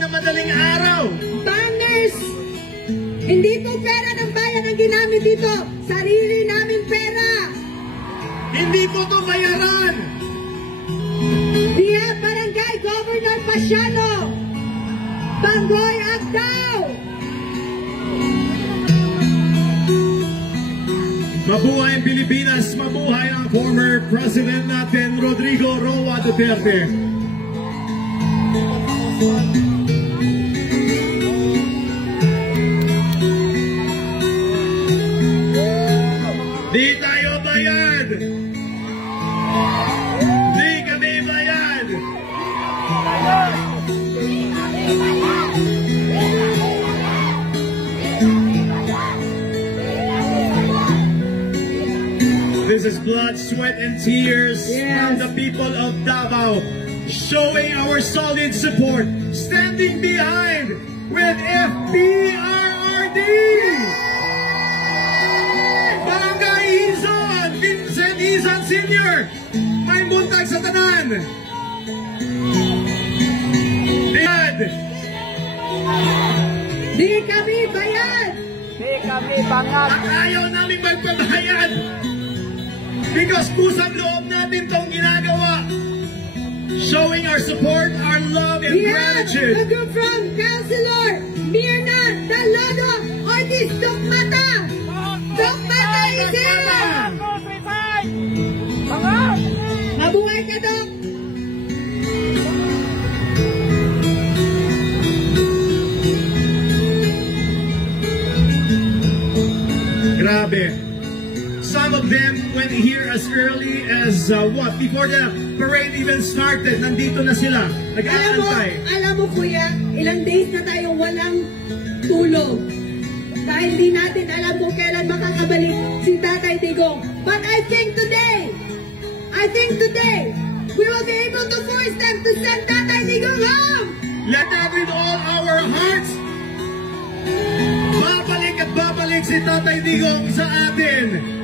na madaling araw. Banners! Hindi po pera ng bayan ang ginamit dito. Sarili namin pera. Hindi po to bayaran. We have Barangay Governor Pasiano, Bangoy Agdao. Mabuhay ang Pilipinas, mabuhay ang former President natin, Rodrigo Roa Duterte. Di tayo bayad! Di kami bayad! This is blood, sweat, and tears from the people of Davao, showing our solid support, standing behind with FPRRD! Barangay Izon, Vincent Izon Sr., may buntag sa tanan! Di kami bayad! Di kami bangag! At ayaw namin magpabayad! Because kusang loob natin itong ginagawa. Showing our support, our love, and gratitude. We have a group from Councilor Mirna Dalado Ortiz Dokmata. Dokmata is here! Mabuhay ka, Dok! Grabe. Some of them went here as early as before the parade even started. Nandito na sila. Nag-aantay. Alam mo kuya, ilang days na tayong walang tulog. Dahil di natin alam kung kailan makakabalik si Tatay Digong. But I think today, we will be able to force them to send Tatay Digong home. Let that with all our hearts. Babalik at babalik si Tatay Digong sa atin.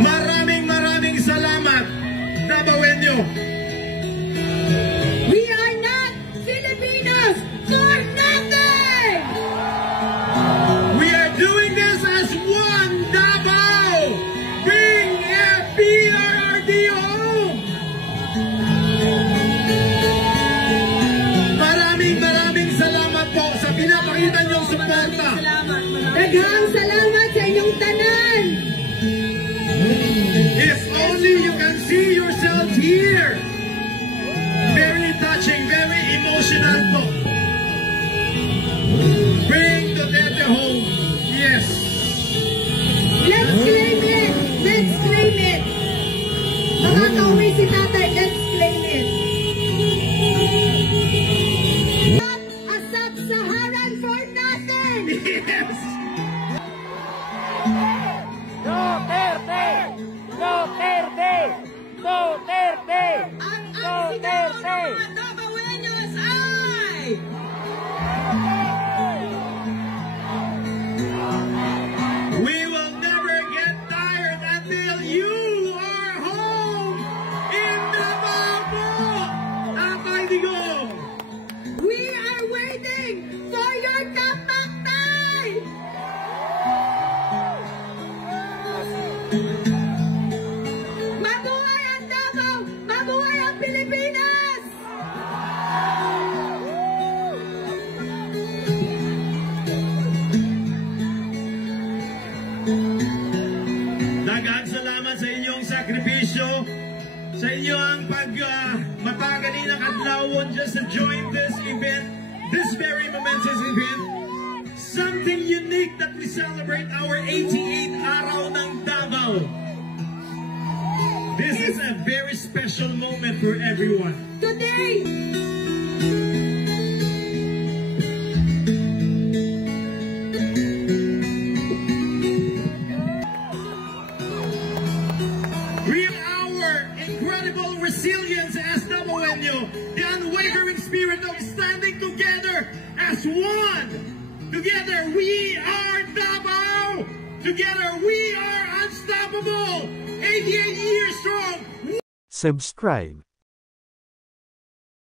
Maraming salamat, Davaoenyo. We are not Filipinos for nothing! We are doing this as one Davao. Bring FPRRD home. Maraming salamat po sa pinapakita niyong suporta. Daghang salamat sa inyong tanan. If only you can see yourselves here. Very touching, very emotional po. Bring Duterte home. Yes. Let's claim it. Let's claim it. Makakauwi si Tatay. Let's claim it. Not a sub-Saharan for nothing. Yes. Duterte! Duterte! Duterte! Ang Duterte! mga Davaoenos ay... We will never get tired until you are home in Davao. Tatay Digong. We are waiting for your tapak-tay! Mabuhay ang Davao! Mabuhay ang Pilipinas! Daghang salamat sa inyong sakripisyo, sa inyong mapaganinang adlawon just to join this event, this very momentous event. Something unique that we celebrate our 88th Araw ng Davao. This is a very special moment for everyone. Today, Real our incredible resilience as Davaoenyo, the unwavering spirit of standing together as one. Together we are Davao. Together we are unstoppable. 88 years strong. Subscribe.